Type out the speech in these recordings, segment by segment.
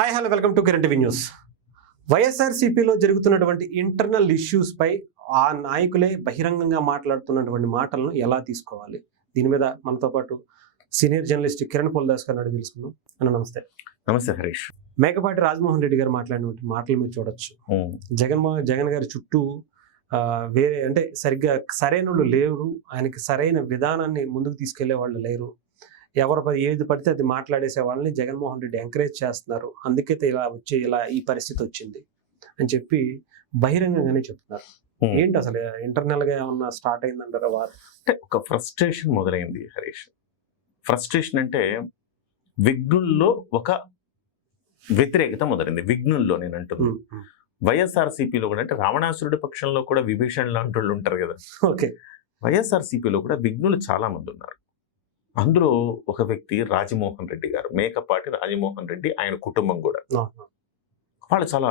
Hi hello welcome to current news. వైఎస్ఆర్సీపీలో జరుగుతున్నటువంటి internal issues పై ఆ నాయకులే బహిరంగంగా మాట్లాడుతున్నటువంటి మాటలను ఎలా తీసుకోవాలి, దీని మీద మనతో పాటు సీనియర్ జర్నలిస్ట్ కిరణ్ పోల్దాస్ గారిని అడిగి తెలుసుకుందాం. అన్న నమస్తే. నమస్తే హరీష్. మేకపాటి రాజమోహన్ రెడ్డి గారు మాట్లాడినటువంటి మాటలు మీరు చూడొచ్చు. జగన్ గారి చుట్టూ వేరే అంటే సరిగ్గా సరైన వాళ్ళు లేరు, ఆయనకి సరైన విధానాన్ని ముందుకు తీసుకెళ్లే వాళ్ళు లేరు, ఎవరు ఏది పడితే అది మాట్లాడేసే వాళ్ళని జగన్మోహన్ రెడ్డి ఎంకరేజ్ చేస్తున్నారు, అందుకే ఇలా ఈ పరిస్థితి వచ్చింది అని చెప్పి బహిరంగంగానే చెప్తున్నారు. ఏంటి అసలు ఇంటర్నల్ గా ఏమన్నా స్టార్ట్ అయిందంటారా వారు? అంటే ఒక ఫ్రస్ట్రేషన్ మొదలైంది హరీష్. ఫ్రస్ట్రేషన్ అంటే విఘ్నుల్లో ఒక వ్యతిరేకత మొదలైంది. విఘ్నుల్లో నేను అంటున్నాను. వైఎస్ఆర్సీపీలో కూడా అంటే రావణాసురుడి పక్షంలో కూడా విభీషణ్ లాంటి వాళ్ళు ఉంటారు కదా. ఓకే. వైఎస్ఆర్సీపీలో కూడా విఘ్నులు చాలా మంది ఉన్నారు. అందులో ఒక వ్యక్తి రాజమోహన్ రెడ్డి గారు, మేకపాటి రాజమోహన్ రెడ్డి, ఆయన కుటుంబం కూడా. వాళ్ళు చాలా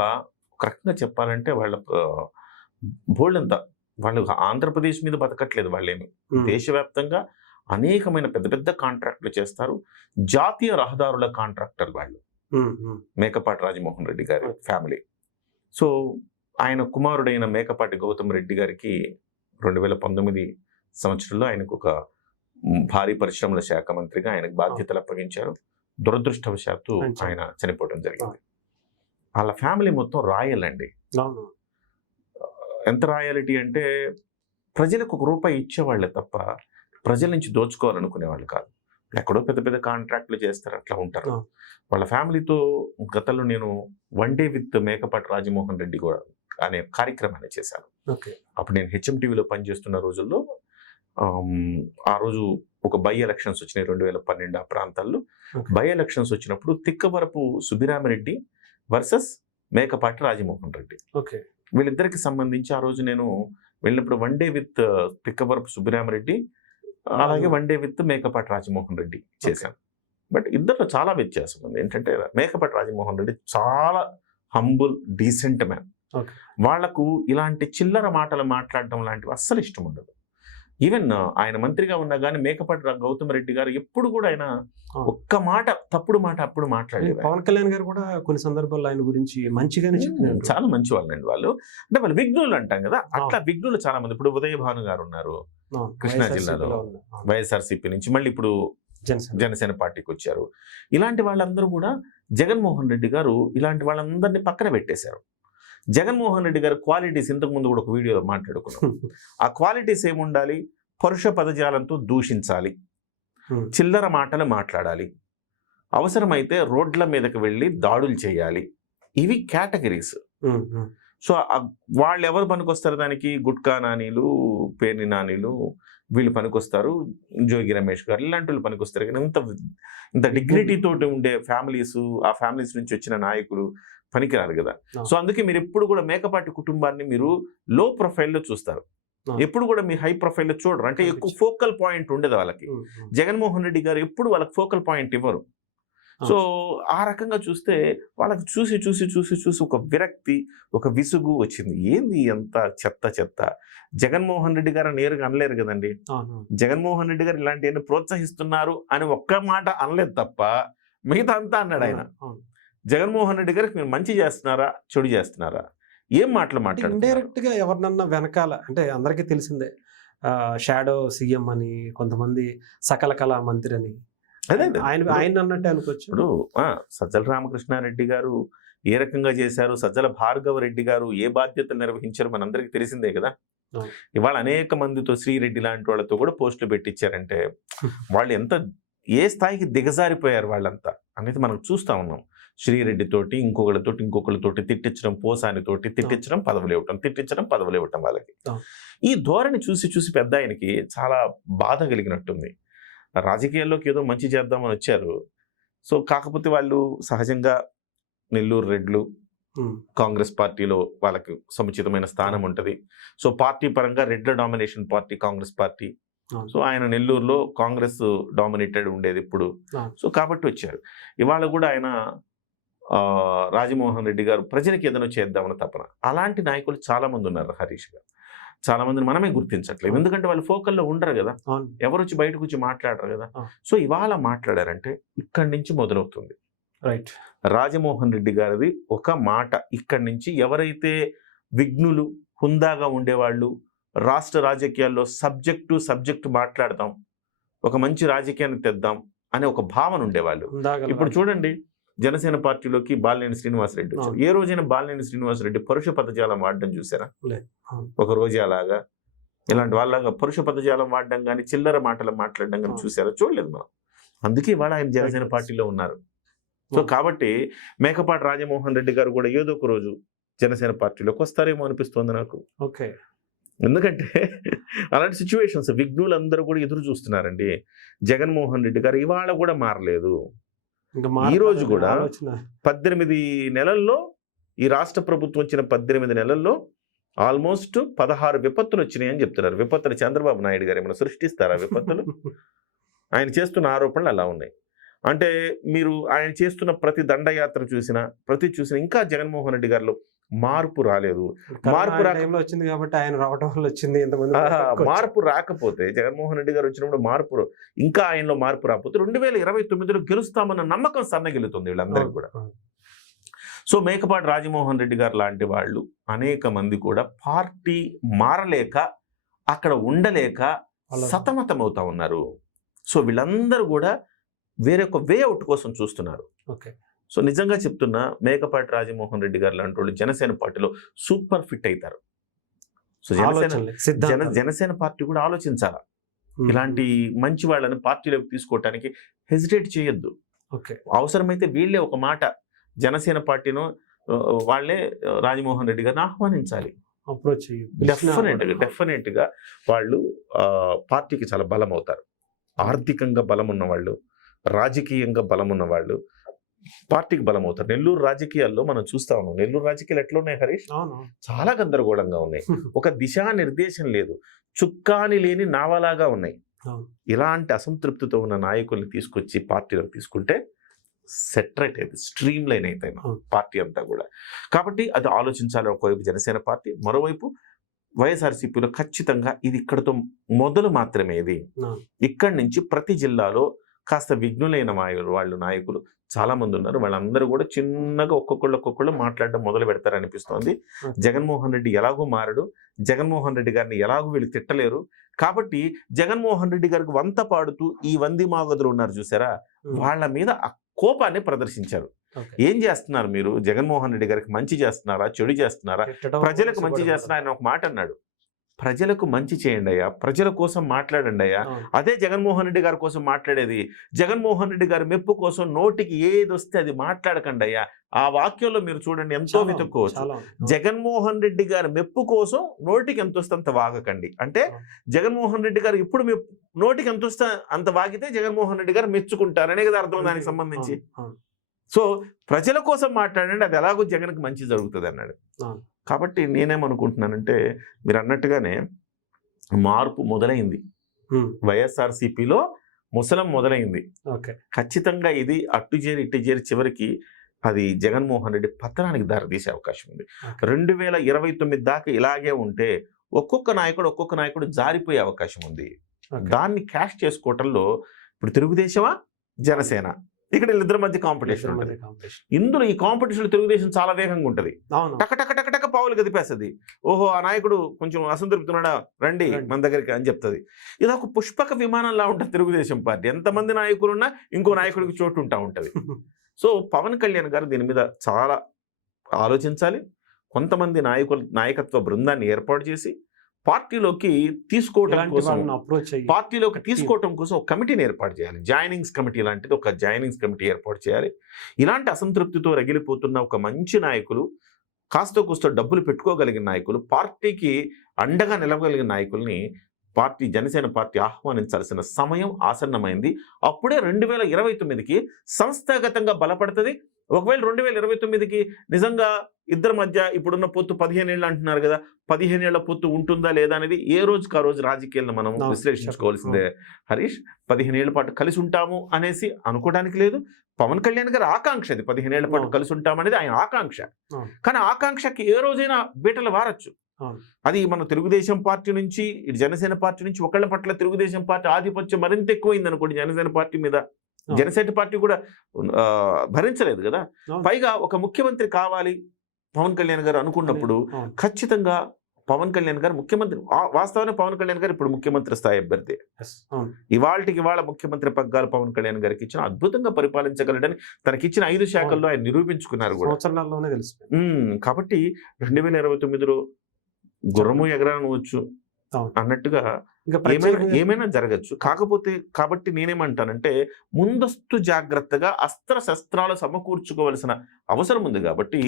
ఒక రకంగా చెప్పాలంటే వాళ్ళ బోల్డంతా వాళ్ళు ఆంధ్రప్రదేశ్ మీద బతకట్లేదు. వాళ్ళేమి దేశవ్యాప్తంగా అనేకమైన పెద్ద పెద్ద కాంట్రాక్టులు చేస్తారు. జాతీయ రహదారుల కాంట్రాక్టర్ వాళ్ళు మేకపాటి రాజమోహన్ రెడ్డి గారి ఫ్యామిలీ. సో ఆయన కుమారుడైన మేకపాటి గౌతమ్ రెడ్డి గారికి 2019 సంవత్సరంలో ఆయనకు ఒక భారీ పరిశ్రమల శాఖ మంత్రిగా ఆయనకు బాధ్యతలు అప్పగించారు. దురదృష్టవశాత్తు ఆయన చనిపోవడం జరిగింది. వాళ్ళ ఫ్యామిలీ మొత్తం రాయల్ అండి. ఎంత రాయాలిటీ అంటే ప్రజలకు ₹1 ఇచ్చేవాళ్లే తప్ప ప్రజల నుంచి దోచుకోవాలనుకునేవాళ్ళు కాదు. ఎక్కడో పెద్ద పెద్ద కాంట్రాక్ట్లు చేస్తారు, అట్లా ఉంటారు. వాళ్ళ ఫ్యామిలీతో గతంలో నేను one day with Mekapati Rajamohan Reddy కూడా అనే కార్యక్రమాన్ని చేశాను. అప్పుడు నేను HMTVలో పనిచేస్తున్న రోజుల్లో ఆ రోజు ఒక బై ఎలక్షన్స్ వచ్చినాయి 2012 ఆ ప్రాంతాల్లో. బై ఎలక్షన్స్ వచ్చినప్పుడు తిక్కవరపు సుబ్బిరామిరెడ్డి వర్సెస్ మేకపాటి రాజమోహన్ రెడ్డి, వీళ్ళిద్దరికి సంబంధించి ఆ రోజు నేను వెళ్ళినప్పుడు one day with Tikkavarapu Subbirami Reddy, అలాగే one day with Mekapati Rajamohan Reddy చేశాను. బట్ ఇద్దరిలో చాలా వ్యత్యాసం ఉంది. ఏంటంటే మేకపాటి రాజమోహన్ రెడ్డి చాలా హంబుల్, డీసెంట్ మ్యాన్. వాళ్లకు ఇలాంటి చిల్లర మాటలు మాట్లాడడం లాంటివి అస్సలు ఇష్టం ఉండదు. ఈవెన్ ఆయన మంత్రిగా ఉన్నా కానీ మేకపాటి గౌతమ్ రెడ్డి గారు ఎప్పుడు కూడా ఆయన ఒక్క మాట తప్పుడు మాట అప్పుడు మాట్లాడేది. పవన్ కళ్యాణ్ గారు కూడా కొన్ని సందర్భాల్లో ఆయన గురించి మంచిగానే చెప్పినారు. చాలా మంచి వాళ్ళండి వాళ్ళు. అంటే వాళ్ళు విఘ్నులు అంటాం కదా, అట్లా విఘ్నులు చాలా మంది. ఇప్పుడు ఉదయ భాను గారు ఉన్నారు కృష్ణా జిల్లాలో, వైఎస్ఆర్సీపీ నుంచి మళ్ళీ ఇప్పుడు జనసేన పార్టీకి వచ్చారు. ఇలాంటి వాళ్ళందరూ కూడా జగన్మోహన్ రెడ్డి గారు ఇలాంటి వాళ్ళందరినీ పక్కన పెట్టేశారు. జగన్మోహన్ రెడ్డి గారి క్వాలిటీస్ ఇంతకు ముందు కూడా ఒక వీడియోలో మాట్లాడుకున్నాం. ఆ క్వాలిటీస్ ఏముండాలి? పరుష పదజాలంతో దూషించాలి, చిల్లర మాటలు మాట్లాడాలి, అవసరమైతే రోడ్ల మీదకి వెళ్ళి దాడులు చేయాలి. ఇవి కేటగిరీస్. సో వాళ్ళు ఎవరు పనికొస్తారు దానికి? గుట్కా నానీలు, పేర్ని నానీలు, వీళ్ళు పనికొస్తారు. జోగి రమేష్ గారు ఇలాంటి వాళ్ళు పనికొస్తారు. కానీ ఇంత డిగ్నిటీ తోటి ఉండే ఫ్యామిలీస్, ఆ ఫ్యామిలీస్ నుంచి వచ్చిన నాయకులు పనికిరారు కదా. సో అందుకే మీరు ఎప్పుడు కూడా మేకపాటి కుటుంబాన్ని మీరు లో ప్రొఫైల్లో చూస్తారు, ఎప్పుడు కూడా మీ హై ప్రొఫైల్లో చూడరు. అంటే ఎక్కువ ఫోకల్ పాయింట్ ఉండదు వాళ్ళకి. జగన్మోహన్ రెడ్డి గారు ఎప్పుడు వాళ్ళకి ఫోకల్ పాయింట్ ఇవ్వరు. సో ఆ రకంగా చూస్తే వాళ్ళకి చూసి చూసి చూసి చూసి ఒక విరక్తి, ఒక విసుగు వచ్చింది. ఏంది అంత చెత్త? జగన్మోహన్ రెడ్డి గారు నేరుగా అనలేరు కదండి. జగన్మోహన్ రెడ్డి గారు ఇలాంటివన్నీ ప్రోత్సహిస్తున్నారు అని ఒక్క మాట అనలేదు తప్ప మిగతా అంతా అన్నాడు ఆయన. జగన్మోహన్ రెడ్డి గారికి మీరు మంచి చేస్తున్నారా, చెడు చేస్తున్నారా, ఏం మాటలు మాట్లాడారు? ఇండైరెక్ట్ గా ఎవరినన్నా వెనకాల, అంటే అందరికీ తెలిసిందే షాడో సీఎం అని, కొంతమంది సకల కళా మంత్రి అని, ఆయన అన్నట్టే అనుకోవచ్చు. ఇప్పుడు సజ్జల రామకృష్ణారెడ్డి గారు ఏ రకంగా చేశారు, సజ్జల భార్గవ రెడ్డి గారు ఏ బాధ్యతలు నిర్వహించారు మనందరికీ తెలిసిందే కదా. ఇవాళ అనేక మందితో శ్రీరెడ్డి లాంటి వాళ్ళతో కూడా పోస్టులు పెట్టించారంటే వాళ్ళు ఏ స్థాయికి దిగజారిపోయారు వాళ్ళంతా అనేది మనం చూస్తా ఉన్నాం. శ్రీరెడ్డితోటి ఇంకొకళ్ళతోటి తిట్టించడం, పోసానితోటి తిట్టించడం, పదవులు ఇవ్వటం వాళ్ళకి. ఈ ధోరణి చూసి చూసి పెద్ద ఆయనకి చాలా బాధ కలిగినట్టుంది. రాజకీయాల్లోకి ఏదో మంచి చేద్దామని వచ్చారు. సో కాకపోతే వాళ్ళు సహజంగా నెల్లూరు రెడ్లు, కాంగ్రెస్ పార్టీలో వాళ్ళకి సముచితమైన స్థానం ఉంటుంది. సో పార్టీ పరంగా రెడ్ల domination party Congress party. So ఆయన నెల్లూరులో కాంగ్రెస్ డామినేటెడ్ ఉండేది ఇప్పుడు. సో కాబట్టి వచ్చారు. ఇవాళ కూడా ఆయన రాజమోహన్ రెడ్డి గారు ప్రజలకు ఏదైనా చేద్దామని తపన. అలాంటి నాయకులు చాలా మంది ఉన్నారు హరీష్ గారు. చాలా మందిని మనమే గుర్తించట్లేదు, ఎందుకంటే వాళ్ళు ఫోకల్లో ఉండరు కదా, ఎవరు వచ్చి బయటకు వచ్చి మాట్లాడరు కదా. సో ఇవాళ మాట్లాడారంటే ఇక్కడి నుంచి మొదలవుతుంది. రైట్. రాజమోహన్ రెడ్డి గారిది ఒక మాట, ఇక్కడి నుంచి ఎవరైతే విఘ్నులు, హుందాగా ఉండేవాళ్ళు, రాష్ట్ర రాజకీయాల్లో సబ్జెక్టు మాట్లాడదాం, ఒక మంచి రాజకీయాన్ని తెద్దాం అనే ఒక భావన ఉండేవాళ్ళు. ఇప్పుడు చూడండి, జనసేన పార్టీలోకి బాలినేని శ్రీనివాసరెడ్డి వచ్చారు. ఏ రోజైనా బాలినేని శ్రీనివాసరెడ్డి పరుష పదజాలం వాడడం చూసారా? ఒక రోజు అలాగా ఇలాంటి వాళ్ళగా పరుష పదజాలం వాడడం కానీ, చిల్లర మాటలు మాట్లాడడం కానీ చూసారా? చూడలేదు మనం. అందుకే ఇవాళ ఆయన జనసేన పార్టీలో ఉన్నారు. సో కాబట్టి మేకపాటి రాజమోహన్ రెడ్డి గారు కూడా ఏదో ఒక రోజు జనసేన పార్టీలోకి వస్తారేమో అనిపిస్తుంది నాకు. ఓకే. ఎందుకంటే అలాంటి సిచ్యువేషన్స్ విఘ్నులందరూ కూడా ఎదురు చూస్తున్నారండి. జగన్మోహన్ రెడ్డి గారు ఇవాళ కూడా మారలేదు. ఈ రోజు కూడా 18 నెలల్లో, ఈ రాష్ట్ర ప్రభుత్వం వచ్చిన 18 నెలల్లో ఆల్మోస్ట్ 16 విపత్తులు వచ్చినాయి అని చెప్తున్నారు. విపత్తులు చంద్రబాబు నాయుడు గారు ఏమైనా సృష్టిస్తారా విపత్తులు? ఆయన చేస్తున్న ఆరోపణలు అలా ఉన్నాయి. అంటే మీరు ఆయన చేస్తున్న ప్రతి దండయాత్ర చూసినా ఇంకా జగన్మోహన్ రెడ్డి గారిలో మార్పు రాలేదు. వచ్చింది కాబట్టి ఆయన రావడం వల్ల వచ్చింది. మార్పు రాకపోతే, జగన్మోహన్ రెడ్డి గారు వచ్చినప్పుడు ఇంకా ఆయనలో మార్పు రాకపోతే 2029లో గెలుస్తామన్న నమ్మకం సన్నగిలుతుంది వీళ్ళందరికీ కూడా. సో మేకపాటి రాజమోహన్ రెడ్డి గారు లాంటి వాళ్ళు అనేక మంది కూడా పార్టీ మారలేక, అక్కడ ఉండలేక సతమతం అవుతా ఉన్నారు. సో వీళ్ళందరూ కూడా వేరొక వేఅవుట్ కోసం చూస్తున్నారు. ఓకే. సో నిజంగా చెప్తున్నా, మేకపాటి రాజమోహన్ రెడ్డి గారు లాంటి వాళ్ళు జనసేన పార్టీలో సూపర్ ఫిట్ అవుతారు. సో జనసేన పార్టీ కూడా ఆలోచించాలా, ఇలాంటి మంచి వాళ్ళని పార్టీలోకి తీసుకోవటానికి హెసిటేట్ చేయొద్దు. అవసరమైతే వీళ్ళే ఒక మాట జనసేన పార్టీను వాళ్ళే రాజమోహన్ రెడ్డి గారిని ఆహ్వానించాలి. డెఫినెట్ గా వాళ్ళు పార్టీకి చాలా బలం అవుతారు. ఆర్థికంగా బలం ఉన్నవాళ్ళు, రాజకీయంగా బలం ఉన్నవాళ్ళు పార్టీకి బలం అవుతారు. నెల్లూరు రాజకీయాల్లో మనం చూస్తా ఉన్నాం. నెల్లూరు రాజకీయాలు ఎట్లా ఉన్నాయి హరీష్? చాలా గందరగోళంగా ఉన్నాయి. ఒక దిశానిర్దేశం లేదు, చుక్కాని లేని నావలాగా ఉన్నాయి. ఇలాంటి అసంతృప్తితో ఉన్న నాయకుల్ని తీసుకొచ్చి పార్టీలోకి తీసుకుంటే సెటరేట్ అయితే, స్ట్రీమ్ లైన్ అయితే పార్టీ అంతా కూడా. కాబట్టి అది ఆలోచించాలి ఒకవైపు జనసేన పార్టీ, మరోవైపు వైఎస్ఆర్సీపీలో ఖచ్చితంగా ఇది ఇక్కడతో మొదలు మాత్రమే. ఇది ఇక్కడి నుంచి ప్రతి జిల్లాలో కాస్త విఘ్నులైన వాళ్ళు నాయకులు చాలా మంది ఉన్నారు. వాళ్ళందరూ కూడా చిన్నగా ఒక్కొక్కళ్ళు మాట్లాడడం మొదలు పెడతారనిపిస్తోంది. జగన్మోహన్ రెడ్డి ఎలాగో మారడు, జగన్మోహన్ రెడ్డి గారిని ఎలాగో వీళ్ళు తిట్టలేరు. కాబట్టి జగన్మోహన్ రెడ్డి గారికి వంత పాడుతూ ఈ వంది మాగదులు ఉన్నారు చూసారా, వాళ్ళ మీద ఆ కోపాన్ని ప్రదర్శించారు. ఏం చేస్తున్నారు మీరు? జగన్మోహన్ రెడ్డి గారికి మంచి చేస్తున్నారా, చెడు చేస్తున్నారా? ప్రజలకు మంచి చేస్తున్నా ఆయన ఒక మాట అన్నాడు, ప్రజలకు మంచి చేయండి అయ్యా, ప్రజల కోసం మాట్లాడండి అయ్యా. అదే జగన్మోహన్ రెడ్డి గారి కోసం మాట్లాడేది. జగన్మోహన్ రెడ్డి గారి మెప్పు కోసం నోటికి ఏది వస్తే అది మాట్లాడకండి అయ్యా. ఆ వాక్యంలో మీరు చూడండి ఎంతో వెతుక్కోవచ్చు. జగన్మోహన్ రెడ్డి గారి మెప్పు కోసం నోటికి ఎంత వస్తే అంత వాగకండి. అంటే జగన్మోహన్ రెడ్డి గారు ఇప్పుడు నోటికి ఎంత వస్తే అంత వాగితే జగన్మోహన్ రెడ్డి గారు మెచ్చుకుంటారనే కదా అర్థం దానికి సంబంధించి. సో ప్రజల కోసం మాట్లాడండి, అది ఎలాగో జగన్కి మంచి జరుగుతుంది అన్నాడు. కాబట్టి నేనేమనుకుంటున్నానంటే, మీరు అన్నట్టుగానే మార్పు మొదలైంది, వైఎస్ఆర్సీపీలో ముసలం మొదలైంది. ఖచ్చితంగా ఇది అట్టుచేరి ఇట్టుచేరి చివరికి అది జగన్మోహన్ రెడ్డి పతనానికి దారితీసే అవకాశం ఉంది. 2029 దాకా ఇలాగే ఉంటే ఒక్కొక్క నాయకుడు జారిపోయే అవకాశం ఉంది. దాన్ని క్యాష్ చేసుకోవటంలో ఇప్పుడు తెలుగుదేశమా జనసేన, ఇక్కడ వీళ్ళిద్దరి మధ్య కాంపిటీషన్ ఉంటుంది. ఇందులో ఈ కాంపిటీషన్ తెలుగుదేశం చాలా వేగంగా ఉంటుంది, టక పావులు గదిపేస్తుంది. ఓహో ఆ నాయకుడు కొంచెం అసంతృప్తి ఉన్నాడా, రండి మన దగ్గరికి అని చెప్తుంది. ఇది ఒక పుష్పక విమానంలా ఉంటుంది తెలుగుదేశం పార్టీ. ఎంతమంది నాయకులున్నా ఇంకో నాయకుడికి చోటు ఉంటా ఉంటుంది. సో పవన్ కళ్యాణ్ గారు దీని మీద చాలా ఆలోచించాలి. కొంతమంది నాయకత్వ బృందాన్ని ఏర్పాటు చేసి పార్టీలోకి తీసుకోవడం కోసం ఒక కమిటీని ఏర్పాటు చేయాలి. జాయినింగ్స్ కమిటీ లాంటిది ఒక జాయినింగ్స్ కమిటీ ఏర్పాటు చేయాలి. ఇలాంటి అసంతృప్తితో రగిలిపోతున్న ఒక మంచి నాయకులు, కాస్త కూస్తో డబ్బులు పెట్టుకోగలిగిన నాయకులు, పార్టీకి అండగా నిలవగలిగిన నాయకుల్ని జనసేన పార్టీ ఆహ్వానించాల్సిన సమయం ఆసన్నమైంది. అప్పుడే 2029కి సంస్థాగతంగా బలపడుతుంది. ఒకవేళ 2029కి నిజంగా ఇద్దరి మధ్య ఇప్పుడున్న పొత్తు 15 ఏళ్ళు అంటున్నారు కదా, 15 ఏళ్ల పొత్తు ఉంటుందా లేదా అనేది ఏ రోజుకి ఆ రోజు రాజకీయాలను మనం విశ్లేషించుకోవాల్సిందే హరీష్. 15 ఏళ్ల పాటు కలిసి ఉంటాము అనేసి అనుకోవడానికి లేదు. పవన్ కళ్యాణ్ గారి ఆకాంక్ష అది, 15 ఏళ్ల పాటు కలిసి ఉంటామనేది ఆయన ఆకాంక్ష. కానీ ఆకాంక్షకి ఏ రోజైనా బీటలు వారచ్చు. అది మన తెలుగుదేశం పార్టీ నుంచి, జనసేన పార్టీ నుంచి ఒకళ్ళ పట్ల తెలుగుదేశం పార్టీ ఆధిపత్యం మరింత ఎక్కువైంది అనుకోండి జనసేన పార్టీ మీద, జనసేన పార్టీ కూడా భరించలేదు కదా. పైగా ఒక ముఖ్యమంత్రి కావాలి పవన్ కళ్యాణ్ గారు అనుకున్నప్పుడు ఖచ్చితంగా పవన్ కళ్యాణ్ గారు ముఖ్యమంత్రి, వాస్తవానికి పవన్ కళ్యాణ్ గారు ఇప్పుడు ముఖ్యమంత్రి స్థాయి అభ్యర్థి. ఇవాళ ముఖ్యమంత్రి పగ్గాలు పవన్ కళ్యాణ్ గారికి ఇచ్చిన, అద్భుతంగా పరిపాలించగలడని తనకిచ్చిన 5 శాఖల్లో ఆయన నిరూపించుకున్నారు కూడా. కాబట్టి 2029లో గుర్రము ఎగరనవచ్చు అన్నట్టుగా ఏమైనా జరగచ్చు. కాబట్టి నేనేమంటానంటే ముందస్తు జాగ్రత్తగా అస్త్ర శస్త్రాలు సమకూర్చుకోవలసిన అవసరం ఉంది. కాబట్టి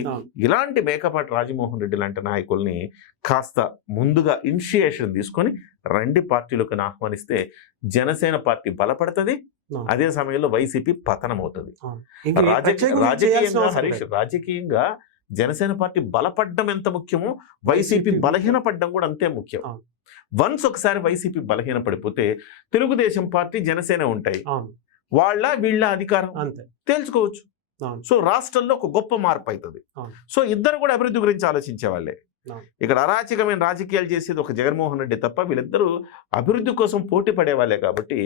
ఇలాంటి మేకపాటి రాజమోహన్ రెడ్డి లాంటి నాయకుల్ని కాస్త ముందుగా ఇనిషియేషన్ తీసుకొని రండి పార్టీలోకి ఆహ్వానిస్తే జనసేన పార్టీ బలపడుతుంది. అదే సమయంలో వైసీపీ పతనం అవుతుంది. రాజకీయంగా జనసేన పార్టీ బలపడ్డం ఎంత ముఖ్యమో వైసీపీ బలహీనపడ్డం కూడా అంతే ముఖ్యం. వన్స్ ఒకసారి వైసీపీ బలహీన పడిపోతే తెలుగుదేశం పార్టీ, జనసేన ఉంటాయి, వీళ్ళ అధికారం తేల్చుకోవచ్చు. సో రాష్ట్రంలో ఒక గొప్ప మార్పు అవుతుంది. సో ఇద్దరు కూడా అభివృద్ధి గురించి ఆలోచించే వాళ్ళే. ఇక్కడ అరాచకమైన రాజకీయాలు చేసేది ఒక జగన్మోహన్ రెడ్డి తప్ప వీళ్ళిద్దరూ అభివృద్ధి కోసం పోటీ పడే వాళ్ళే. కాబట్టి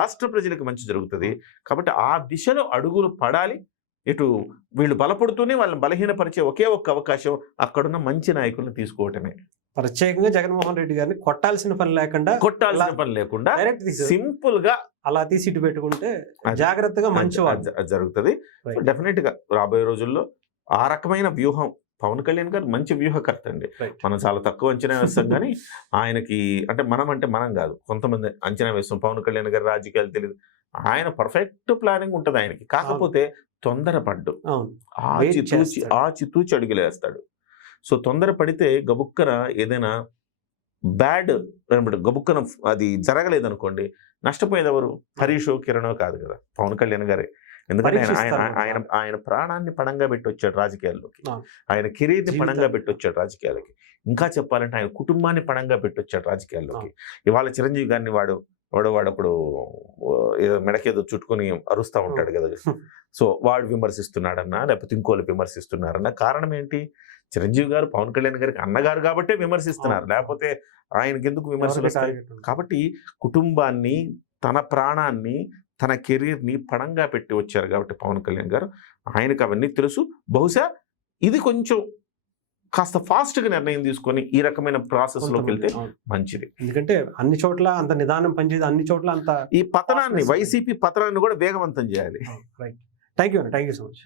రాష్ట్ర ప్రజలకు మంచి జరుగుతుంది. కాబట్టి ఆ దిశలో అడుగులు పడాలి. ఇటు వీళ్ళు బలపడుతూనే వాళ్ళని బలహీనపరిచే ఒకే ఒక్క అవకాశం అక్కడున్న మంచి నాయకులను తీసుకోవటమే. ప్రత్యేకంగా జగన్మోహన్ రెడ్డి గారిని కొట్టాల్సిన పని లేకుండా సింపుల్ గా అలా తీసి ఇటు పెట్టుకుంటే జాగ్రత్తగా మంచి జరుగుతుంది. డెఫినెట్ గా రాబోయే రోజుల్లో ఆ రకమైన వ్యూహం పవన్ కళ్యాణ్ గారు మంచి వ్యూహకర్త అండి. మనం చాలా తక్కువ అంచనా వేస్తాం కానీ ఆయనకి మనం కాదు, కొంతమంది అంచనా వేస్తాం పవన్ కళ్యాణ్ గారి రాజకీయాలు తెలియదు. ఆయన పర్ఫెక్ట్ ప్లానింగ్ ఉంటుంది ఆయనకి. కాకపోతే తొందరపడ్డు ఆచితూచి అడుగులేస్తాడు. సో తొందరపడితే గబుక్కన ఏదైనా బ్యాడ్ గబుక్కన అది జరగలేదనుకోండి, నష్టపోయేది ఎవరు? హరీషో కిరణో కాదు కదా, పవన్ కళ్యాణ్ గారే. ఎందుకంటే ఆయన ప్రాణాన్ని పణంగా పెట్టి వచ్చాడు రాజకీయాల్లోకి, ఆయన కెరీర్ని పణంగా పెట్టి వచ్చాడు రాజకీయాలకి. ఇంకా చెప్పాలంటే ఆయన కుటుంబాన్ని పణంగా పెట్టి వచ్చాడు రాజకీయాల్లోకి. ఇవాళ చిరంజీవి గారిని వాడప్పుడు మెడకేదో చుట్టుకుని అరుస్తూ ఉంటాడు కదా. సో వాడు విమర్శిస్తున్నాడన్నా లేకపోతే ఇంకోళ్ళు విమర్శిస్తున్నారన్నా కారణం ఏంటి? చిరంజీవి గారు పవన్ కళ్యాణ్ గారికి అన్నగారు కాబట్టే విమర్శిస్తున్నారు, లేకపోతే ఆయనకి ఎందుకు విమర్శలు వస్తాయి? కాబట్టి కుటుంబాన్ని, తన ప్రాణాన్ని, తన కెరీర్ని పణంగా పెట్టి వచ్చారు కాబట్టి పవన్ కళ్యాణ్ గారు, ఆయనకు అవన్నీ తెలుసు. బహుశా ఇది కొంచెం కాస్త ఫాస్ట్గా నిర్ణయం తీసుకొని ఈ రకమైన ప్రాసెస్లోకి వెళ్తే మంచిది. ఎందుకంటే అన్ని చోట్ల అంత నిదానం పనిచేది, అన్ని చోట్ల అంత ఈ పతనాన్ని, వైసీపీ పతనాన్ని కూడా వేగవంతం చేయాలి. Thank you so much.